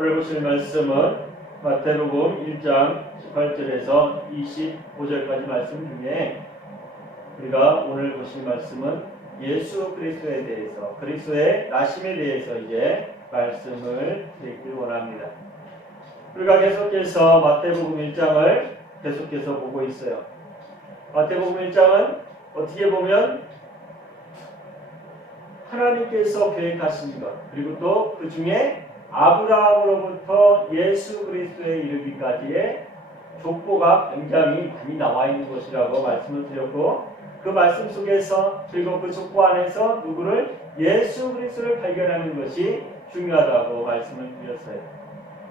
오늘 보실 말씀은 마태복음 1장 18절에서 25절까지 말씀 중에 우리가 오늘 보실 말씀은 예수 그리스도에 대해서, 그리스도의 나심에 대해서 이제 말씀을 드리길 원합니다. 우리가 계속해서 마태복음 1장을 계속해서 보고 있어요. 마태복음 1장은 어떻게 보면 하나님께서 계획하신 것, 그리고 또 그 중에 아브라함으로부터 예수 그리스도에 이르기까지의 족보가 굉장히 많이 나와 있는 것이라고 말씀을 드렸고, 그 말씀 속에서 그리고 그 족보 안에서 누구를? 예수 그리스도를 발견하는 것이 중요하다고 말씀을 드렸어요.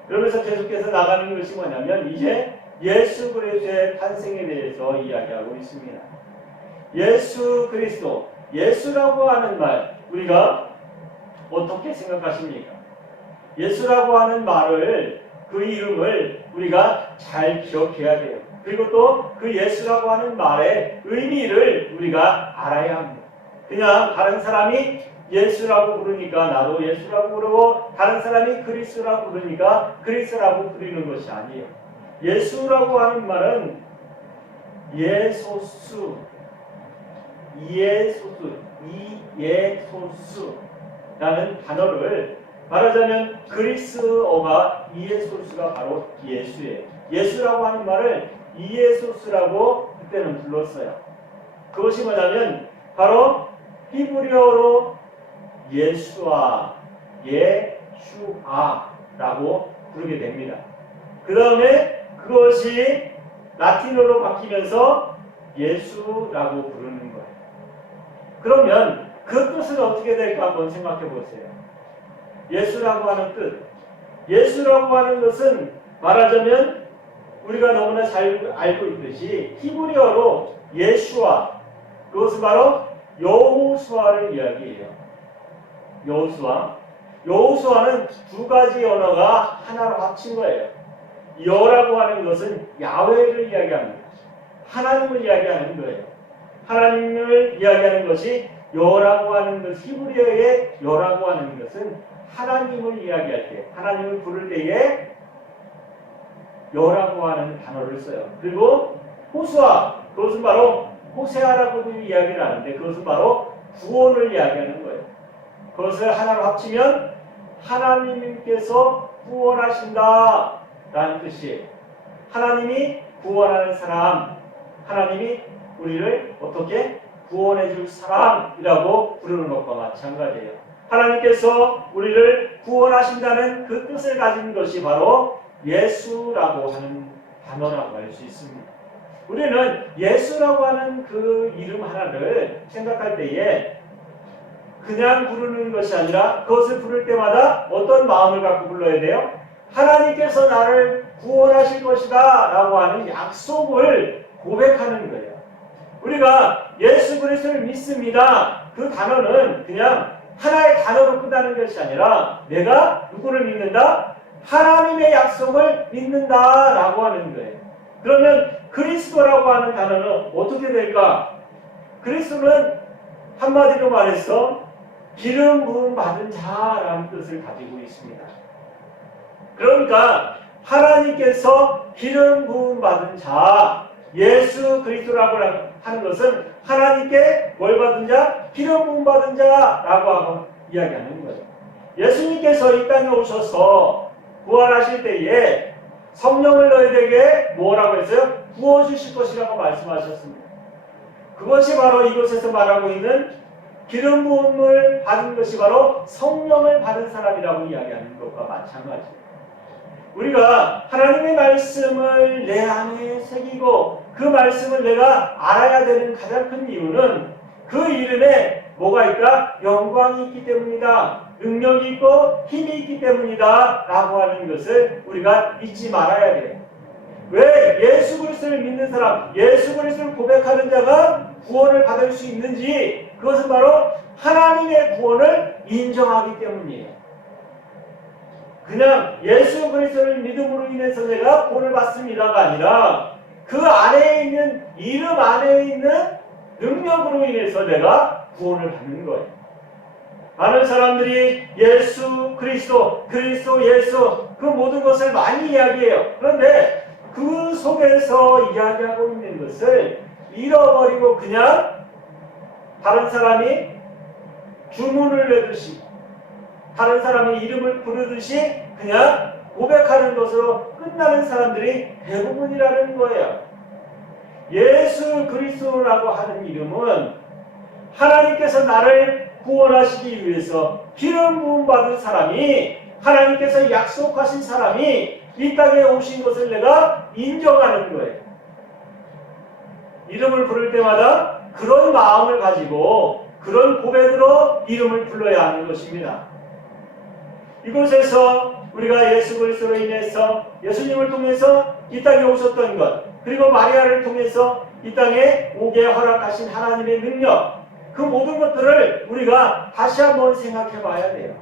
그러면서 계속해서 나가는 것이 뭐냐면 이제 예수 그리스도의 탄생에 대해서 이야기하고 있습니다. 예수 그리스도, 예수라고 하는 말 우리가 어떻게 생각하십니까? 예수라고 하는 말을, 그 이름을 우리가 잘 기억해야 돼요. 그리고 또 그 예수라고 하는 말의 의미를 우리가 알아야 합니다. 그냥 다른 사람이 예수라고 부르니까 나도 예수라고 부르고, 다른 사람이 그리스도라고 부르니까 그리스도라고 부르는 것이 아니에요. 예수라고 하는 말은 예소수, 이예소수라는 단어를 말하자면 그리스어가 이예소스가 바로 예수예요. 예수라고 하는 말을 이예소스라고 그때는 불렀어요. 그것이 뭐냐면 바로 히브리어로 예수아라고 부르게 됩니다. 그 다음에 그것이 라틴어로 바뀌면서 예수라고 부르는 거예요. 그러면 그 뜻은 어떻게 될까 한번 생각해 보세요. 예수라고 하는 뜻, 예수라고 하는 것은 말하자면 우리가 너무나 잘 알고 있듯이 히브리어로 예수아, 그것은 바로 여호수아를 이야기해요. 여호수아는 두 가지 언어가 하나로 합친 거예요. 여라고 하는 것은 야훼를 이야기합니다. 하나님을 이야기하는 거예요. 하나님을 이야기하는 것이 여라고 하는 것, 히브리어의 여라고 하는 것은 하나님을 이야기할 때, 하나님을 부를 때에 여라고 하는 단어를 써요. 그리고 호수아, 그것은 바로 호세아라고도 이야기를 하는데 그것은 바로 구원을 이야기하는 거예요. 그것을 하나로 합치면 하나님께서 구원하신다 라는 뜻이에요. 하나님이 구원하는 사람, 하나님이 우리를 어떻게 구원해 줄 사람이라고 부르는 것과 마찬가지예요. 하나님께서 우리를 구원하신다는 그 뜻을 가진 것이 바로 예수라고 하는 단어라고 할 수 있습니다. 우리는 예수라고 하는 그 이름 하나를 생각할 때에 그냥 부르는 것이 아니라 그것을 부를 때마다 어떤 마음을 갖고 불러야 돼요? 하나님께서 나를 구원하실 것이다 라고 하는 약속을 고백하는 거예요. 우리가 예수 그리스도를 믿습니다. 그 단어는 그냥 하나의 단어로 끝나는 것이 아니라 내가 누구를 믿는다? 하나님의 약속을 믿는다라고 하는 거예요. 그러면 그리스도라고 하는 단어는 어떻게 될까? 그리스도는 한마디로 말해서 기름 부음 받은 자라는 뜻을 가지고 있습니다. 그러니까 하나님께서 기름 부음 받은 자, 예수 그리스도라고 하는 것은 하나님께 뭘 받은 자? 기름 부음 받은 자라고 하고 이야기하는 거예요. 예수님께서 이 땅에 오셔서 부활하실 때에 성령을 너희에게 뭐라고 했어요? 부어주실 것이라고 말씀하셨습니다. 그것이 바로 이곳에서 말하고 있는 기름 부음을 받은 것이 바로 성령을 받은 사람이라고 이야기하는 것과 마찬가지예요. 우리가 하나님의 말씀을 내 안에 새기고 그 말씀을 내가 알아야 되는 가장 큰 이유는 그 이름에 뭐가 있다? 영광이 있기 때문이다. 능력이 있고 힘이 있기 때문이다 라고 하는 것을 우리가 잊지 말아야 돼요. 왜 예수 그리스도를 믿는 사람, 예수 그리스도를 고백하는 자가 구원을 받을 수 있는지, 그것은 바로 하나님의 구원을 인정하기 때문이에요. 그냥 예수 그리스도를 믿음으로 인해서 내가 구원을 받습니다가 아니라 그 안에 있는, 이름 안에 있는 능력으로 인해서 내가 구원을 받는 거예요. 많은 사람들이 예수 그리스도, 그리스도 예수 그 모든 것을 많이 이야기해요. 그런데 그 속에서 이야기하고 있는 것을 잃어버리고 그냥 다른 사람이 주문을 외듯이 다른 사람이 이름을 부르듯이 그냥 고백하는 것으로 끝나는 사람들이 대부분이라는 거예요. 예수 그리스도라고 하는 이름은 하나님께서 나를 구원하시기 위해서 기름 부음 받은 사람이 하나님께서 약속하신 사람이 이 땅에 오신 것을 내가 인정하는 거예요. 이름을 부를 때마다 그런 마음을 가지고 그런 고백으로 이름을 불러야 하는 것입니다. 이곳에서 우리가 예수 그리스도로 인해서 예수님을 통해서 이 땅에 오셨던 것, 그리고 마리아를 통해서 이 땅에 오게 허락하신 하나님의 능력, 그 모든 것들을 우리가 다시 한번 생각해 봐야 돼요.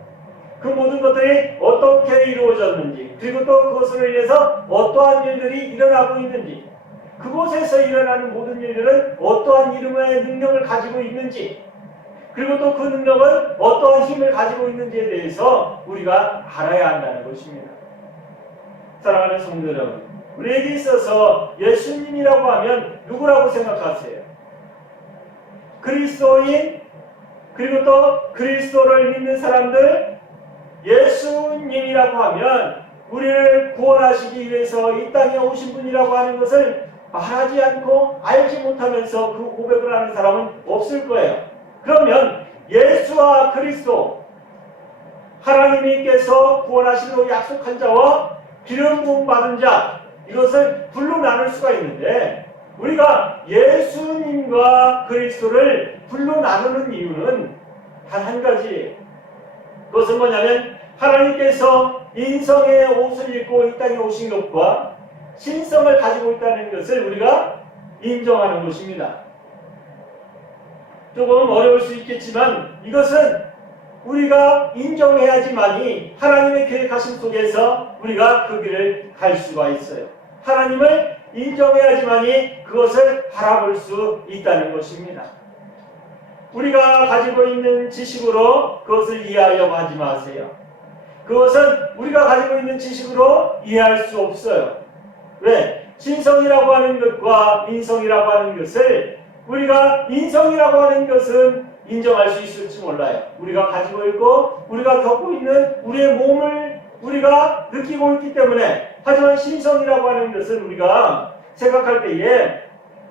그 모든 것들이 어떻게 이루어졌는지, 그리고 또 그것으로 인해서 어떠한 일들이 일어나고 있는지, 그곳에서 일어나는 모든 일들은 어떠한 이름의 능력을 가지고 있는지, 그리고 또 그 능력은 어떠한 힘을 가지고 있는지에 대해서 우리가 알아야 한다는 것입니다. 사랑하는 성도 여러분, 우리에게 있어서 예수님이라고 하면 누구라고 생각하세요? 그리스도인, 그리고 또 그리스도를 믿는 사람들, 예수님이라고 하면 우리를 구원하시기 위해서 이 땅에 오신 분이라고 하는 것을 말하지 않고 알지 못하면서 그 고백을 하는 사람은 없을 거예요. 그러면 예수와 그리스도, 하나님께서 구원하시기로 약속한 자와 기름 부음 받은 자, 이것을 둘로 나눌 수가 있는데 우리가 예수님과 그리스도를 둘로 나누는 이유는 단 한 가지예요. 그것은 뭐냐면 하나님께서 인성의 옷을 입고 이 땅에 오신 것과 신성을 가지고 있다는 것을 우리가 인정하는 것입니다. 조금 어려울 수 있겠지만 이것은 우리가 인정해야지만이 하나님의 계획하심 속에서 우리가 그 길을 갈 수가 있어요. 하나님을 인정해야지만이 그것을 바라볼 수 있다는 것입니다. 우리가 가지고 있는 지식으로 그것을 이해하려고 하지 마세요. 그것은 우리가 가지고 있는 지식으로 이해할 수 없어요. 왜? 신성이라고 하는 것과 인성이라고 하는 것을 우리가 인성이라고 하는 것은 인정할 수 있을지 몰라요. 우리가 가지고 있고 우리가 겪고 있는 우리의 몸을 우리가 느끼고 있기 때문에. 하지만 신성이라고 하는 것은 우리가 생각할 때에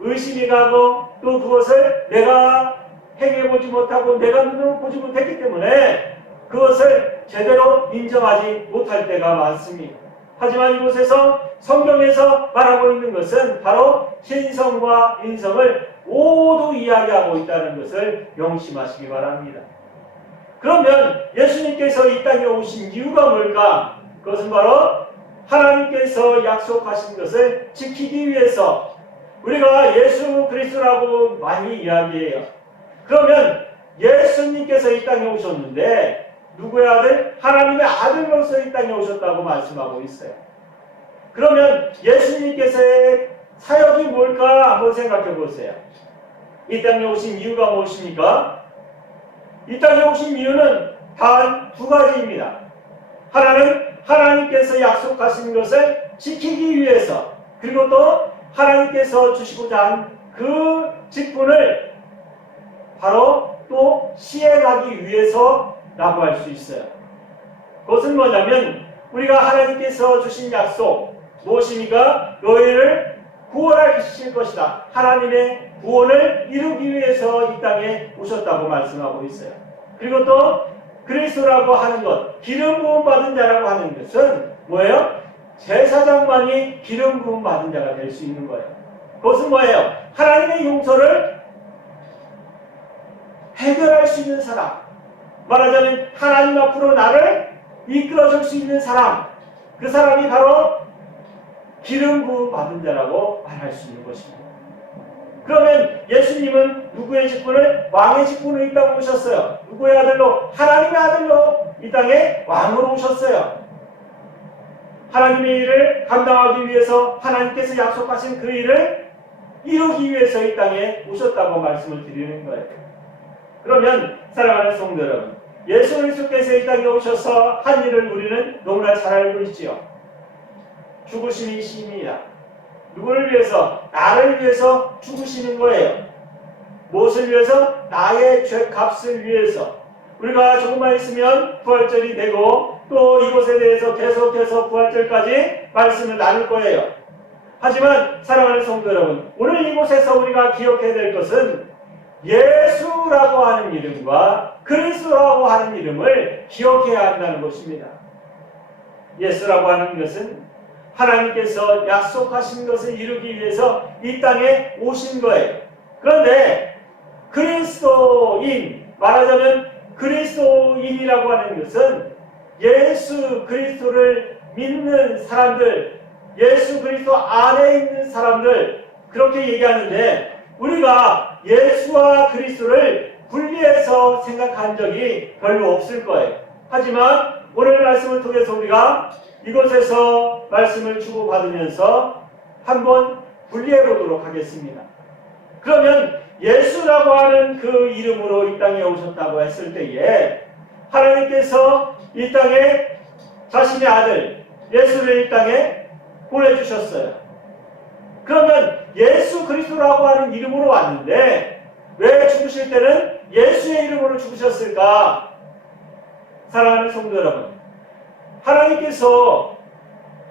의심이 가고 또 그것을 내가 행해보지 못하고 내가 눈으로 보지 못했기 때문에 그것을 제대로 인정하지 못할 때가 많습니다. 하지만 이곳에서 성경에서 말하고 있는 것은 바로 신성과 인성을 모두 이야기하고 있다는 것을 명심하시기 바랍니다. 그러면 예수님께서 이 땅에 오신 이유가 뭘까? 그것은 바로 하나님께서 약속하신 것을 지키기 위해서. 우리가 예수 그리스도라고 많이 이야기해요. 그러면 예수님께서 이 땅에 오셨는데 누구의 아들? 하나님의 아들로서 이 땅에 오셨다고 말씀하고 있어요. 그러면 예수님께서의 사역이 뭘까 한번 생각해 보세요. 이 땅에 오신 이유가 무엇입니까? 이 땅에 오신 이유는 단 두 가지입니다. 하나는 하나님께서 약속하신 것을 지키기 위해서, 그리고 또 하나님께서 주시고자 한 그 직분을 바로 또 시행하기 위해서라고 할 수 있어요. 그것은 뭐냐면 우리가 하나님께서 주신 약속 무엇입니까? 너희를 구원하실 것이다. 하나님의 구원을 이루기 위해서 이 땅에 오셨다고 말씀하고 있어요. 그리고 또 그리스도라고 하는 것, 기름 부음 받은 자라고 하는 것은 뭐예요? 제사장만이 기름 부음 받은 자가 될 수 있는 거예요. 그것은 뭐예요? 하나님의 용서를 해결할 수 있는 사람, 말하자면 하나님 앞으로 나를 이끌어줄 수 있는 사람, 그 사람이 바로 기름 부음 받은 자라고 말할 수 있는 것입니다. 그러면 예수님은 누구의 직분을? 왕의 직분으로 이 땅에 오셨어요. 누구의 아들로? 하나님의 아들로 이 땅에 왕으로 오셨어요. 하나님의 일을 감당하기 위해서 하나님께서 약속하신 그 일을 이루기 위해서 이 땅에 오셨다고 말씀을 드리는 거예요. 그러면 사랑하는 성도 여러분, 예수 그리스도께서 이 땅에 오셔서 한 일을 우리는 너무나 잘 알고 있지요. 죽으심이십니다. 누구를 위해서? 나를 위해서 죽으시는 거예요. 무엇을 위해서? 나의 죄값을 위해서. 우리가 조금만 있으면 부활절이 되고 또 이것에 대해서 계속해서 부활절까지 말씀을 나눌 거예요. 하지만 사랑하는 성도 여러분, 오늘 이곳에서 우리가 기억해야 될 것은 예수라고 하는 이름과 그리스도라고 하는 이름을 기억해야 한다는 것입니다. 예수라고 하는 것은 하나님께서 약속하신 것을 이루기 위해서 이 땅에 오신 거예요. 그런데 그리스도인, 말하자면 그리스도인이라고 하는 것은 예수 그리스도를 믿는 사람들, 예수 그리스도 안에 있는 사람들, 그렇게 얘기하는데 우리가 예수와 그리스도를 분리해서 생각한 적이 별로 없을 거예요. 하지만 오늘 말씀을 통해서 우리가 이곳에서 말씀을 주고받으면서 한번 분리해 보도록 하겠습니다. 그러면 예수라고 하는 그 이름으로 이 땅에 오셨다고 했을 때에 하나님께서 이 땅에 자신의 아들 예수를 이 땅에 보내주셨어요. 그러면 예수 그리스도라고 하는 이름으로 왔는데 왜 죽으실 때는 예수의 이름으로 죽으셨을까? 사랑하는 성도 여러분, 하나님께서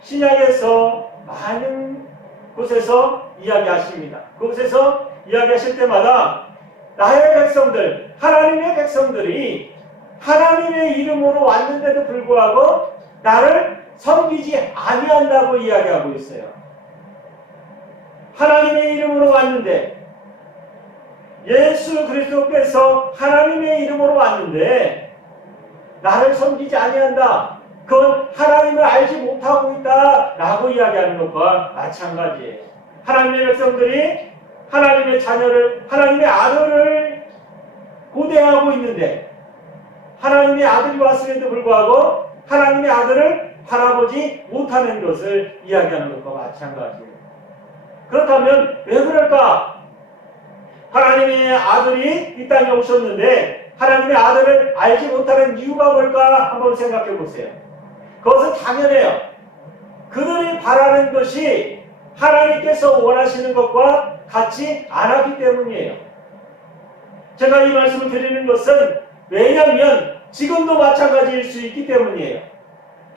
신약에서 많은 곳에서 이야기하십니다. 그곳에서 이야기하실 때마다 나의 백성들, 하나님의 백성들이 하나님의 이름으로 왔는데도 불구하고 나를 섬기지 아니한다고 이야기하고 있어요. 하나님의 이름으로 왔는데, 예수 그리스도께서 하나님의 이름으로 왔는데 나를 섬기지 아니한다. 그건 하나님을 알지 못하고 있다라고 이야기하는 것과 마찬가지예요. 하나님의 백성들이 하나님의 자녀를, 하나님의 아들을 고대하고 있는데 하나님의 아들이 왔음에도 불구하고 하나님의 아들을 바라보지 못하는 것을 이야기하는 것과 마찬가지예요. 그렇다면 왜 그럴까? 하나님의 아들이 이 땅에 오셨는데 하나님의 아들을 알지 못하는 이유가 뭘까? 한번 생각해 보세요. 그것은 당연해요. 그들이 바라는 것이 하나님께서 원하시는 것과 같지 않았기 때문이에요. 제가 이 말씀을 드리는 것은 왜냐하면 지금도 마찬가지일 수 있기 때문이에요.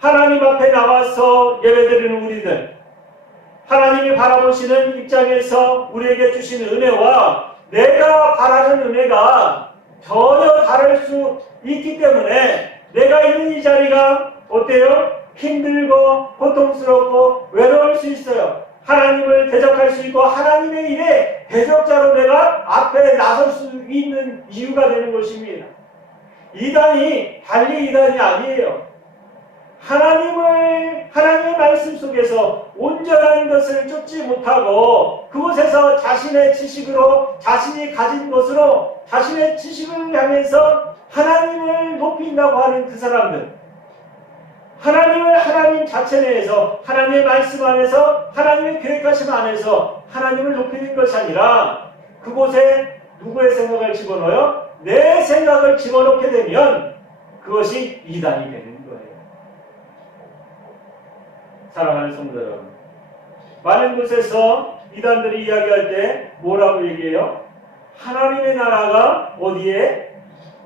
하나님 앞에 나와서 예배드리는 우리들, 하나님이 바라보시는 입장에서 우리에게 주시는 은혜와 내가 바라는 은혜가 전혀 다를 수 있기 때문에 내가 있는 이 자리가 어때요? 힘들고 고통스럽고 외로울 수 있어요. 하나님을 대적할 수 있고 하나님의 일에 대적자로 내가 앞에 나설 수 있는 이유가 되는 것입니다. 이단이 달리 이단이 아니에요. 하나님의 말씀 속에서 온전한 것을 쫓지 못하고 그곳에서 자신의 지식으로 자신이 가진 것으로 자신의 지식을 향해서 하나님을 높인다고 하는 그 사람들, 하나님을 하나님 자체 내에서 하나님의 말씀 안에서 하나님의 계획하심 안에서 하나님을 높이는 것이 아니라 그곳에 누구의 생각을 집어넣어요? 내 생각을 집어넣게 되면 그것이 이단이 되는 거예요. 사랑하는 성도 여러분, 많은 곳에서 이단들이 이야기할 때 뭐라고 얘기해요? 하나님의 나라가 어디에?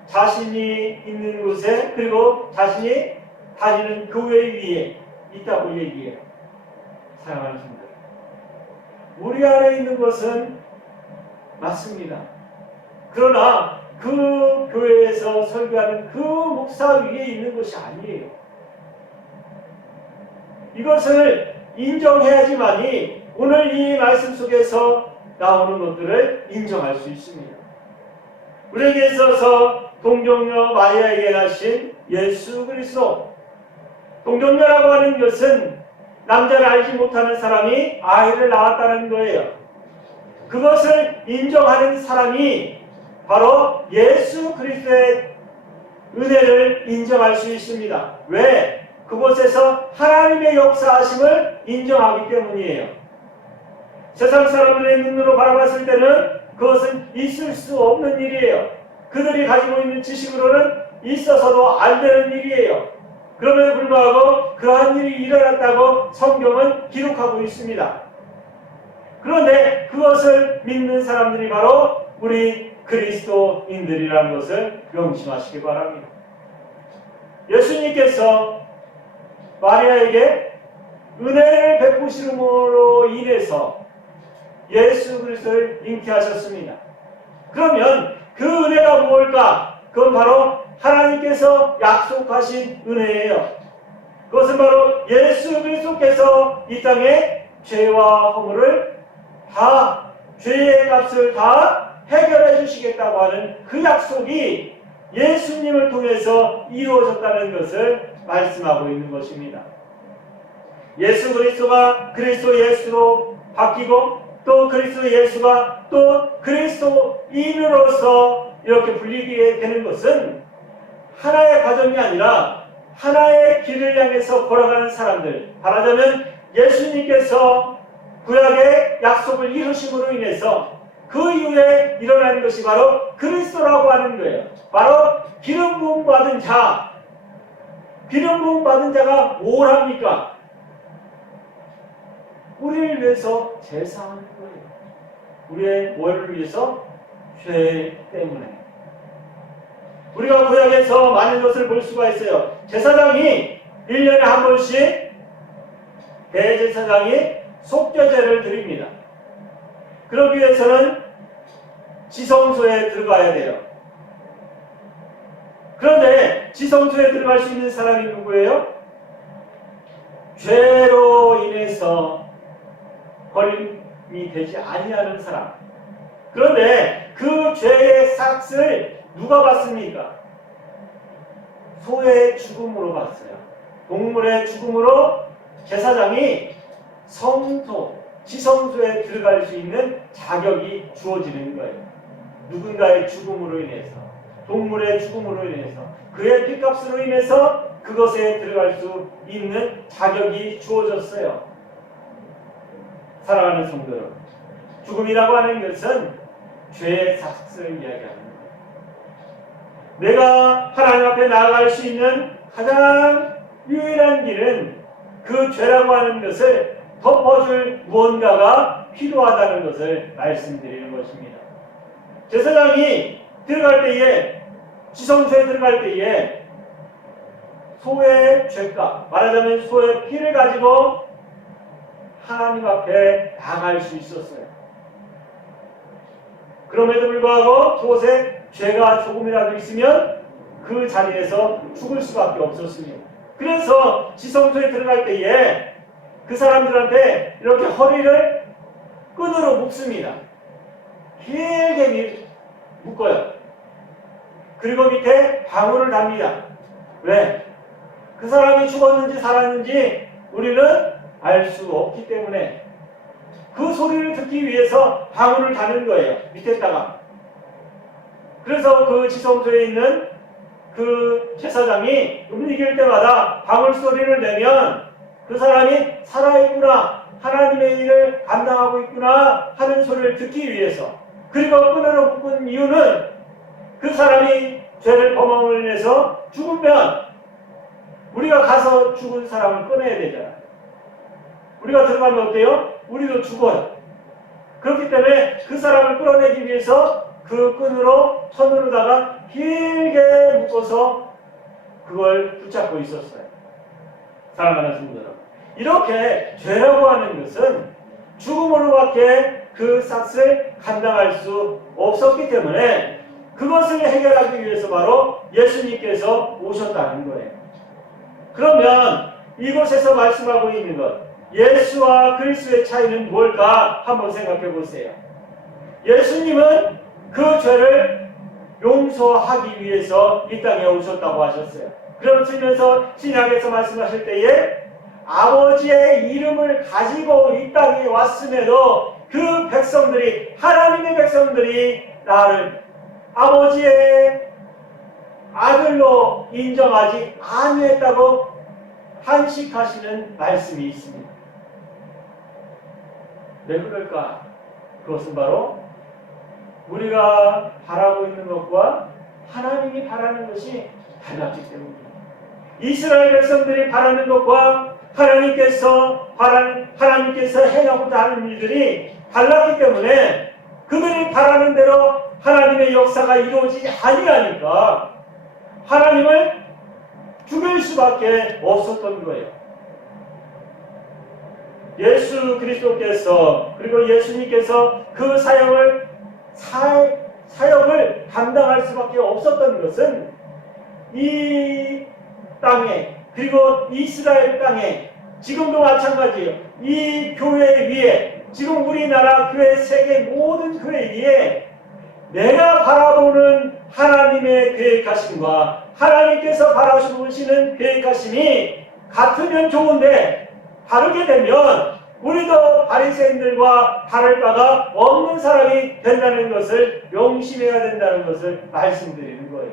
자신이 있는 곳에, 그리고 자신이 다니는 교회 위에 있다고 얘기해요. 사랑하는 성도 여러분, 우리 안에 있는 것은 맞습니다. 그러나 그 교회에서 설교하는 그 목사 위에 있는 것이 아니에요. 이것을 인정해야지만이 오늘 이 말씀 속에서 나오는 것들을 인정할 수 있습니다. 우리에게 있어서 동정녀 마리아에게 나신 예수 그리스도, 동정녀라고 하는 것은 남자를 알지 못하는 사람이 아이를 낳았다는 거예요. 그것을 인정하는 사람이 바로 예수 그리스도의 은혜를 인정할 수 있습니다. 왜? 그곳에서 하나님의 역사하심을 인정하기 때문이에요. 세상 사람들의 눈으로 바라봤을 때는 그것은 있을 수 없는 일이에요. 그들이 가지고 있는 지식으로는 있어서도 안 되는 일이에요. 그럼에도 불구하고 그러한 일이 일어났다고 성경은 기록하고 있습니다. 그런데 그것을 믿는 사람들이 바로 우리 그리스도인들이라는 것을 명심하시기 바랍니다. 예수님께서 마리아에게 은혜를 베푸심으로 인해서 예수 그리스도를 잉태하셨습니다. 그러면 그 은혜가 무엇일까? 그건 바로 하나님께서 약속하신 은혜예요. 그것은 바로 예수 그리스도께서 이 땅에 죄와 허물을 다, 죄의 값을 다 해결해 주시겠다고 하는 그 약속이 예수님을 통해서 이루어졌다는 것을 말씀하고 있는 것입니다. 예수 그리스도가 그리스도 예수로 바뀌고 또 그리스도 예수가 또 그리스도인으로서 이렇게 불리게 되는 것은 하나의 과정이 아니라 하나의 길을 향해서 걸어가는 사람들, 말하자면 예수님께서 구약의 약속을 이루심으로 인해서 그 이후에 일어나는 것이 바로 그리스도라고 하는 거예요. 바로 기름 부음 받은 자. 기름 부음 받은 자가 뭘 합니까? 우리를 위해서 제사하는 거예요. 우리의 뭐를 위해서? 죄 때문에. 우리가 구약에서 많은 것을 볼 수가 있어요. 제사장이 1년에 한 번씩 대제사장이 속죄제를 드립니다. 그러기 위해서는 지성소에 들어가야 돼요. 그런데 지성소에 들어갈 수 있는 사람이 누구예요? 죄로 인해서 걸림이 되지 아니하는 사람. 그런데 그 죄의 삭을 누가 받습니까? 소의 죽음으로 받았어요. 동물의 죽음으로 제사장이 성소, 지성소에 들어갈 수 있는 자격이 주어지는 거예요. 누군가의 죽음으로 인해서, 동물의 죽음으로 인해서, 그의 피값으로 인해서 그것에 들어갈 수 있는 자격이 주어졌어요. 사랑하는 성도들, 죽음이라고 하는 것은 죄의 삭을 이야기하는 거예요. 내가 하나님 앞에 나아갈 수 있는 가장 유일한 길은 그 죄라고 하는 것을 덮어줄 무언가가 필요하다는 것을 말씀드리는 것입니다. 제사장이 들어갈 때에, 지성소에 들어갈 때에 소의 죄값, 말하자면 소의 피를 가지고 하나님 앞에 나갈 수 있었어요. 그럼에도 불구하고 그곳에 죄가 조금이라도 있으면 그 자리에서 죽을 수밖에 없었습니다. 그래서 지성소에 들어갈 때에 그 사람들한테 이렇게 허리를 끈으로 묶습니다. 길게 묶어요. 그리고 밑에 방울을 답니다. 왜? 그 사람이 죽었는지 살았는지 우리는 알 수 없기 때문에 그 소리를 듣기 위해서 방울을 다는 거예요. 밑에다가. 그래서 그 지성소에 있는 그 제사장이 움직일 때마다 방울 소리를 내면 그 사람이 살아있구나, 하나님의 일을 감당하고 있구나 하는 소리를 듣기 위해서, 그리고 끈으로 묶은 이유는 그 사람이 죄를 범함으로 인해서 죽으면 우리가 가서 죽은 사람을 꺼내야 되잖아요. 우리가 들어가면 어때요? 우리도 죽어요. 그렇기 때문에 그 사람을 끌어내기 위해서 그 끈으로 손으로다가 길게 묶어서 그걸 붙잡고 있었어요. 사랑하는 성도 여러분, 이렇게 죄라고 하는 것은 죽음으로밖에 그 삭을 감당할 수 없었기 때문에 그것을 해결하기 위해서 바로 예수님께서 오셨다는 거예요. 그러면 이곳에서 말씀하고 있는 것, 예수와 그리스도의 차이는 뭘까 한번 생각해 보세요. 예수님은 그 죄를 용서하기 위해서 이 땅에 오셨다고 하셨어요. 그러면서 신약에서 말씀하실 때에 아버지의 이름을 가지고 이 땅에 왔음에도 그 백성들이, 하나님의 백성들이 나를 아버지의 아들로 인정하지 아니했다고 한식하시는 말씀이 있습니다. 왜 그럴까? 그것은 바로 우리가 바라고 있는 것과 하나님이 바라는 것이 달랐기 때문입니다. 이스라엘 백성들이 바라는 것과 하나님께서 해나고자 하는 일들이 달랐기 때문에 그들이 바라는 대로 하나님의 역사가 이루어지지 아니하니까 하나님을 죽일 수밖에 없었던 거예요. 예수 그리스도께서 그리고 예수님께서 그 사역을 감당할 수밖에 없었던 것은 이 땅에 그리고 이스라엘 땅에 지금도 마찬가지예요. 이 교회 위에 지금 우리나라 교회 세계 모든 교회 위에 내가 바라보는 하나님의 계획하심과 하나님께서 바라보시는 계획하심이 같으면 좋은데 다르게 되면 우리도 바리새인들과 다를 바가 없는 사람이 된다는 것을 명심해야 된다는 것을 말씀드리는 거예요.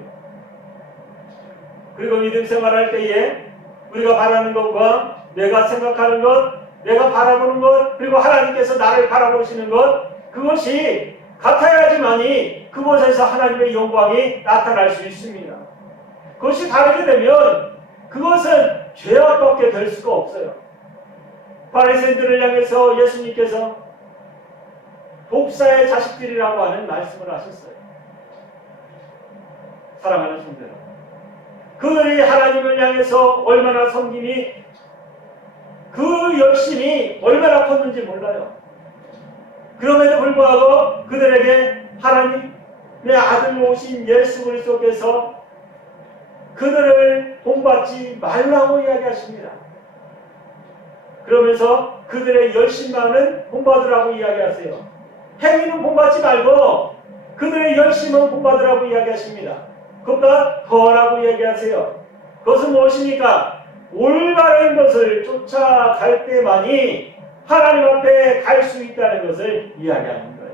그리고 믿음 생활할 때에 우리가 바라는 것과 내가 생각하는 것, 내가 바라보는 것, 그리고 하나님께서 나를 바라보시는 것, 그것이 같아야지만이 그곳에서 하나님의 영광이 나타날 수 있습니다. 그것이 다르게 되면 그것은 죄악밖에 될 수가 없어요. 바리새인들을 향해서 예수님께서 독사의 자식들이라고 하는 말씀을 하셨어요. 사랑하는 성도 여러분, 그들이 하나님을 향해서 얼마나 섬김이 그 열심이 얼마나 컸는지 몰라요. 그럼에도 불구하고 그들에게 하나님의 아들 오신 예수 그리스도께서 그들을 본받지 말라고 이야기하십니다. 그러면서 그들의 열심만은 본받으라고 이야기하세요. 행위는 본받지 말고 그들의 열심은 본받으라고 이야기하십니다. 그것보다 더하라고 이야기하세요. 그것은 무엇입니까? 올바른 것을 쫓아갈 때만이 하나님 앞에 갈 수 있다는 것을 이야기하는 거예요.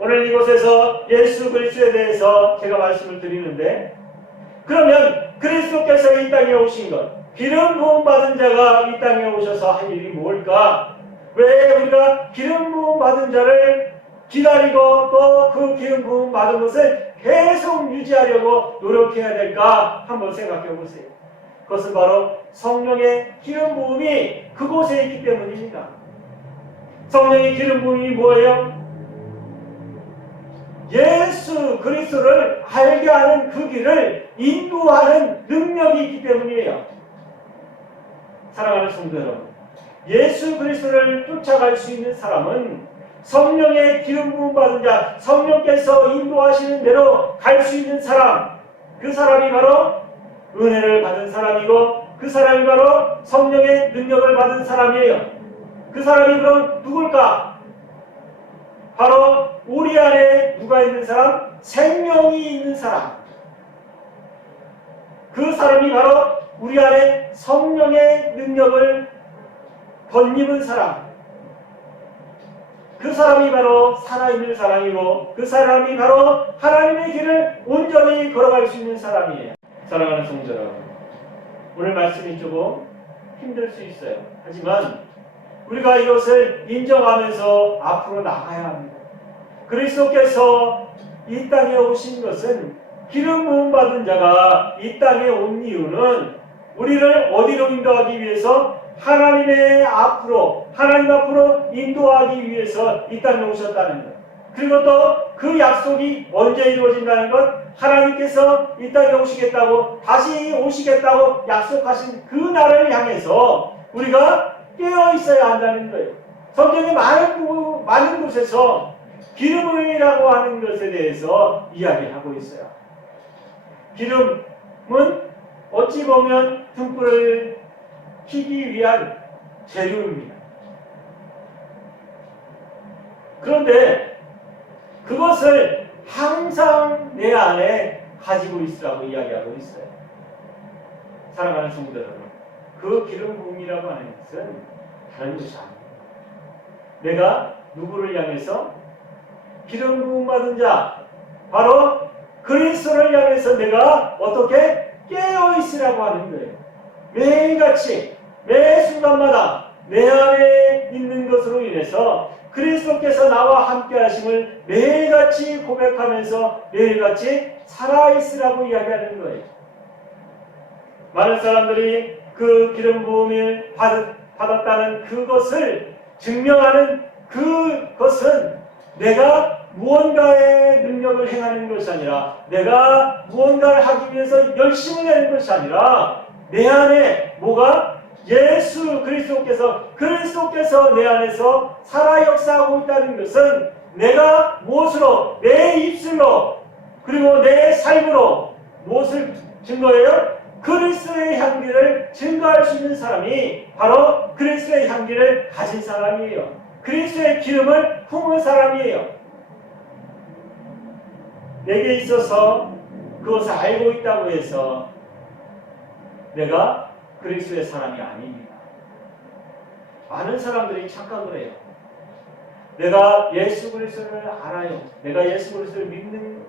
오늘 이곳에서 예수 그리스도에 대해서 제가 말씀을 드리는데, 그러면 그리스도께서 이 땅에 오신 것, 기름 부음 받은 자가 이 땅에 오셔서 할 일이 뭘까? 왜 우리가 기름 부음 받은 자를 기다리고 또 그 기름 부음 받은 것을 계속 유지하려고 노력해야 될까? 한번 생각해 보세요. 그것은 바로 성령의 기름 부음이 그곳에 있기 때문입니다. 성령의 기름 부음이 뭐예요? 예수 그리스도를 알게 하는 그 길을 인도하는 능력이 있기 때문이에요. 사랑하는 성도 여러분, 예수 그리스도를 쫓아갈 수 있는 사람은 성령의 기름 부음 받은 자, 성령께서 인도하시는 대로 갈 수 있는 사람, 그 사람이 바로 은혜를 받은 사람이고 그 사람이 바로 성령의 능력을 받은 사람이에요. 그 사람이 그럼 누굴까? 바로 우리 안에 누가 있는 사람? 생명이 있는 사람. 그 사람이 바로 우리 안에 성령의 능력을 덧입은 사람. 그 사람이 바로 살아있는 사람이고 그 사람이 바로 하나님의 길을 온전히 걸어갈 수 있는 사람이에요. 사랑하는 성도 여러분, 오늘 말씀이 조금 힘들 수 있어요. 하지만 우리가 이것을 인정하면서 앞으로 나가야 합니다. 그리스도께서 이 땅에 오신 것은 기름 부음 받은 자가 이 땅에 온 이유는 우리를 어디로 인도하기 위해서? 하나님 앞으로 인도하기 위해서 이 땅에 오셨다는 것. 그리고 또 그 약속이 언제 이루어진다는 것, 하나님께서 이 땅에 오시겠다고, 다시 오시겠다고 약속하신 그 날을 향해서 우리가 깨어 있어야 한다는 거예요. 성경의 많은 곳에서 기름이라고 하는 것에 대해서 이야기하고 있어요. 기름은 어찌 보면 등불을 켜기 위한 재료입니다. 그런데 그것을 항상 내 안에 가지고 있으라고 이야기하고 있어요. 사랑하는 성도 여러분, 그 기름 부음이라고 하는 것은 다른 것이 아닙니다. 내가 누구를 향해서? 기름 부음 받은 자, 바로 그리스도를 향해서 내가 어떻게 깨어 있으라고 하는 거예요. 매일같이 매 순간마다 내 안에 있는 것으로 인해서 그리스도께서 나와 함께 하심을 매일같이 고백하면서 매일같이 살아있으라고 이야기하는 거예요. 많은 사람들이 그 기름 부음을 받았다는 그것을 증명하는 그것은 내가 무언가의 능력을 행하는 것이 아니라 내가 무언가를 하기 위해서 열심을 내는 것이 아니라 내 안에 뭐가 예수 그리스도께서 내 안에서 살아 역사하고 있다는 것은 내가 무엇으로 내 입술로 그리고 내 삶으로 무엇을 증거해요? 그리스도의 향기를 증거할 수 있는 사람이 바로 그리스도의 향기를 가진 사람이에요. 그리스도의 기름을 품은 사람이에요. 내게 있어서 그것을 알고 있다고 해서 내가 그리스도의 사람이 아닙니다. 많은 사람들이 착각을 해요. 내가 예수 그리스도를 알아요. 내가 예수 그리스도를 믿는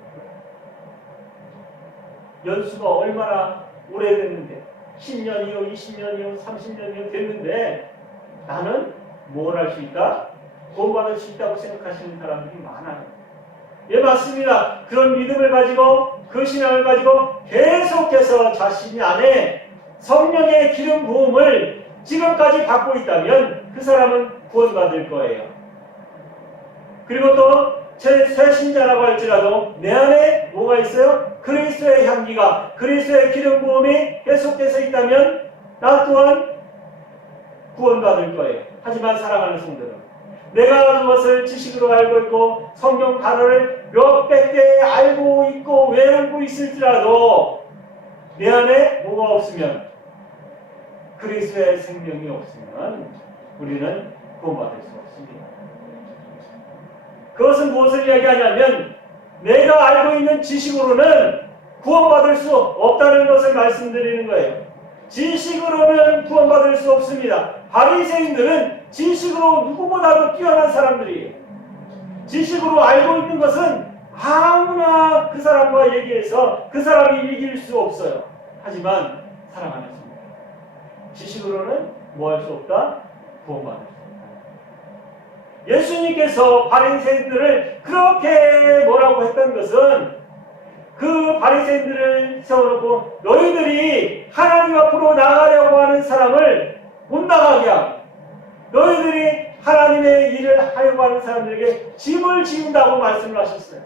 연수가 얼마나 오래됐는데 10년이요, 20년이요, 30년이요 됐는데 나는 뭘 할 수 있다? 구원받을 수 있다고 생각하시는 사람들이 많아요. 예, 맞습니다. 그런 믿음을 가지고 그 신앙을 가지고 계속해서 자신이 안에 성령의 기름 부음을 지금까지 받고 있다면 그 사람은 구원받을 거예요. 그리고 또 새 신자라고 할지라도 내 안에 뭐가 있어요? 그리스도의 향기가, 그리스도의 기름 부음이 계속돼서 있다면 나 또한 구원받을 거예요. 하지만 사랑하는 성도들, 내가 그것을 지식으로 알고 있고 성경 단어를 몇백 개 알고 있고 외우고 있을지라도 내 안에 뭐가 없으면, 그리스도의 생명이 없으면 우리는 구원받을 수 없습니다. 그것은 무엇을 이야기하냐면 내가 알고 있는 지식으로는 구원받을 수 없다는 것을 말씀드리는 거예요. 지식으로는 구원받을 수 없습니다. 바리새인들은 지식으로 누구보다도 뛰어난 사람들이에요. 지식으로 알고 있는 것은 아무나 그 사람과 얘기해서 그 사람이 이길 수 없어요. 하지만 사랑하는 성도, 지식으로는 뭐 할 수 없다? 구원받을 수 없다. 예수님께서 바리새인들을 그렇게 뭐라고 했던 것은 그 바리새인들을 세워놓고 너희들이 하나님 앞으로 나가려고 하는 사람을 못 나가게 하고 너희들이 하나님의 일을 하려고 하는 사람들에게 짐을 지운다고 말씀을 하셨어요.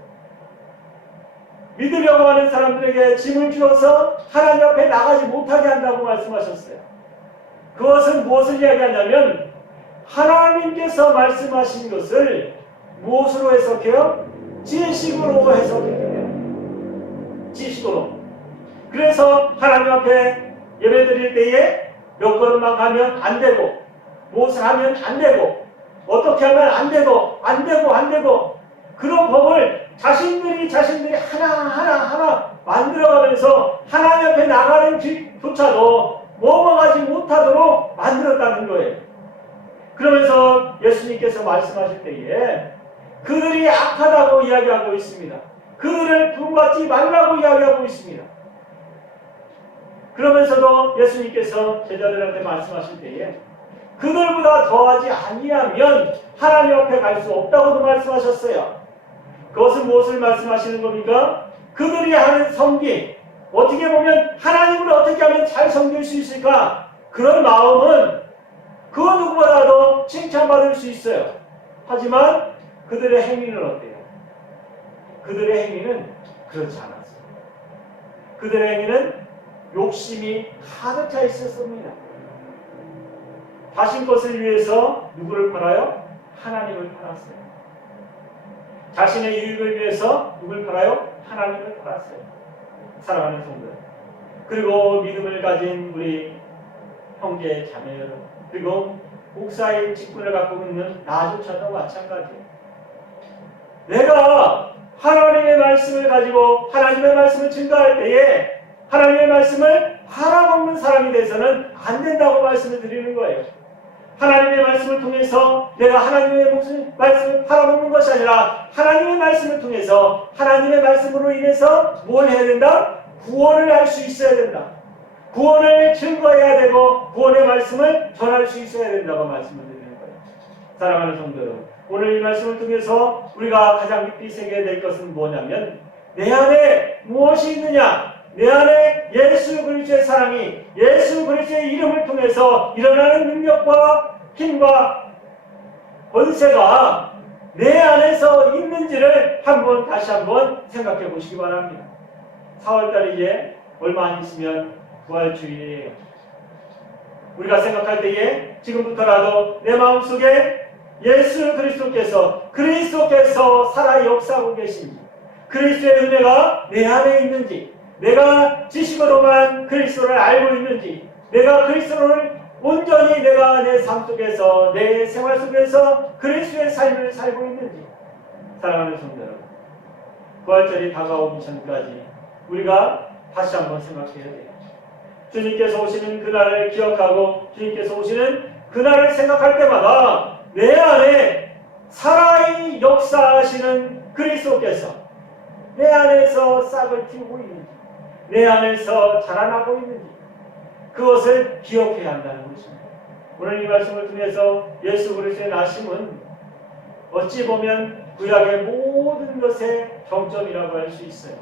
믿으려고 하는 사람들에게 짐을 주어서 하나님 앞에 나가지 못하게 한다고 말씀하셨어요. 그것은 무엇을 이야기하냐면 하나님께서 말씀하신 것을 무엇으로 해석해요? 지식으로 해석해요. 지식으로. 그래서 하나님 앞에 예배드릴 때에 몇 걸음만 가면 안 되고 무엇을 하면 안 되고 어떻게 하면 안 되고 그런 법을 자신들이 하나 만들어가면서 하나님 앞에 나가는 길조차도 넘어가지 못하도록 만들었다는 거예요. 그러면서 예수님께서 말씀하실 때에 그들이 악하다고 이야기하고 있습니다. 그들을 부름받지 말라고 이야기하고 있습니다. 그러면서도 예수님께서 제자들한테 말씀하실 때에 그들보다 더하지 아니하면 하나님 앞에 갈 수 없다고도 말씀하셨어요. 그것은 무엇을 말씀하시는 겁니까? 그들이 하는 섬김, 어떻게 보면 하나님을 어떻게 하면 잘 섬길 수 있을까? 그런 마음은 그 누구보다도 칭찬받을 수 있어요. 하지만 그들의 행위는 어때요? 그들의 행위는 그렇지 않았어요. 그들의 행위는 욕심이 가득 차 있었습니다. 자신 것을 위해서 누구를 팔아요? 하나님을 팔았어요. 자신의 유익을 위해서 누굴 팔아요? 하나님을 팔았어요. 사랑하는 성도들, 그리고 믿음을 가진 우리 형제 자매 여러분, 그리고 목사의 직분을 갖고 있는 나조차도 마찬가지예요. 내가 하나님의 말씀을 가지고 하나님의 말씀을 증거할 때에 하나님의 말씀을 팔아먹는 사람이 돼서는 안 된다고 말씀을 드리는 거예요. 하나님의 말씀을 통해서 내가 하나님의 말씀을 팔아먹는 것이 아니라 하나님의 말씀을 통해서 하나님의 말씀으로 인해서 뭘 해야 된다? 구원을 할 수 있어야 된다. 구원을 증거해야 되고 구원의 말씀을 전할 수 있어야 된다고 말씀을 드리는 거예요. 사랑하는 성도 여러분, 오늘 이 말씀을 통해서 우리가 가장 깊이 새겨야 될 것은 뭐냐면 내 안에 무엇이 있느냐? 내 안에 예수 그리스도의 사랑이 예수 그리스도의 이름을 통해서 일어나는 능력과 힘과 권세가 내 안에서 있는지를 다시 한번 생각해 보시기 바랍니다. 4월달 이제 얼마 안 있으면 부활주일이에요. 우리가 생각할 때에 지금부터라도 내 마음속에 예수 그리스도께서 살아 역사하고 계신지, 그리스도의 은혜가 내 안에 있는지, 내가 지식으로만 그리스도를 알고 있는지, 내가 그리스도를 온전히 내가 내 삶 속에서, 내 생활 속에서 그리스도의 삶을 살고 있는지. 사랑하는 성도 여러분, 부활절이 다가오기 전까지 우리가 다시 한번 생각해야 돼요. 주님께서 오시는 그날을 기억하고 주님께서 오시는 그날을 생각할 때마다 내 안에 살아있는 역사하시는 그리스도께서 내 안에서 싹을 틔우고 있는지, 내 안에서 자라나고 있는지 그것을 기억해야 한다는 것입니다. 오늘 이 말씀을 통해서 예수 그리스도의 나심은 어찌 보면 구약의 모든 것의 정점이라고 할 수 있어요.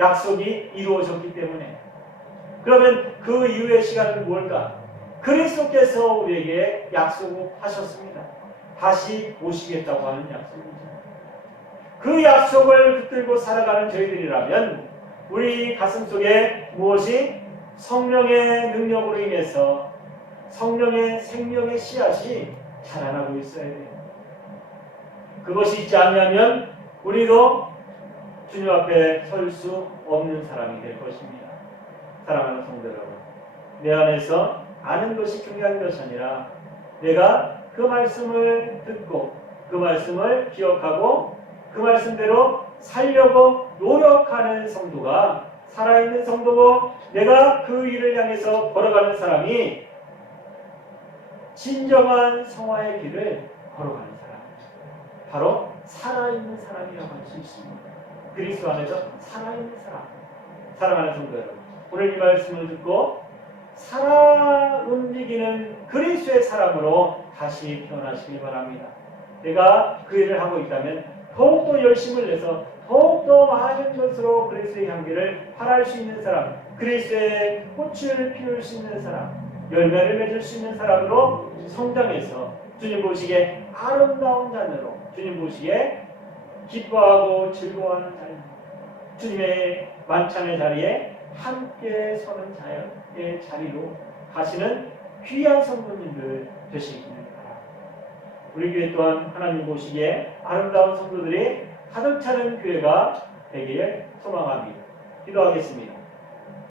약속이 이루어졌기 때문에. 그러면 그 이후의 시간은 뭘까? 그리스도께서 우리에게 약속하셨습니다. 다시 오시겠다고 하는 약속이죠. 그 약속을 붙들고 살아가는 저희들이라면 우리 가슴속에 무엇이 성령의 능력으로 인해서 성령의 생명의 씨앗이 자라나고 있어야 돼요. 그것이 있지 않냐면 우리도 주님 앞에 설 수 없는 사람이 될 것입니다. 사랑하는 성도 여러분, 내 안에서 아는 것이 중요한 것이 아니라 내가 그 말씀을 듣고 그 말씀을 기억하고 그 말씀대로 살려고 노력하는 성도가 살아있는 성도고, 내가 그 일을 향해서 걸어가는 사람이 진정한 성화의 길을 걸어가는 사람, 바로 살아있는 사람이라고 할 수 있습니다. 그리스도 안에서 살아있는 사람. 사랑하는 성도 여러분, 오늘 이 말씀을 듣고 살아 움직이는 그리스도의 사람으로 다시 태어나시기 바랍니다. 내가 그 일을 하고 있다면 더욱더 열심을 내서 더욱더 많은 것으로 그리스도의 향기를 발할 수 있는 사람, 그리스도의 꽃을 피울 수 있는 사람, 열매를 맺을 수 있는 사람으로 성장해서 주님 보시기에 아름다운 자녀로, 주님 보시기에 기뻐하고 즐거워하는 자녀, 주님의 만찬의 자리에 함께 서는 자의 자리로 가시는 귀한 성도님들 되시기를 바랍니다. 우리 교회 또한 하나님 보시기에 아름다운 성도들이 가득 차는 교회가 되기를 소망합니다. 기도하겠습니다.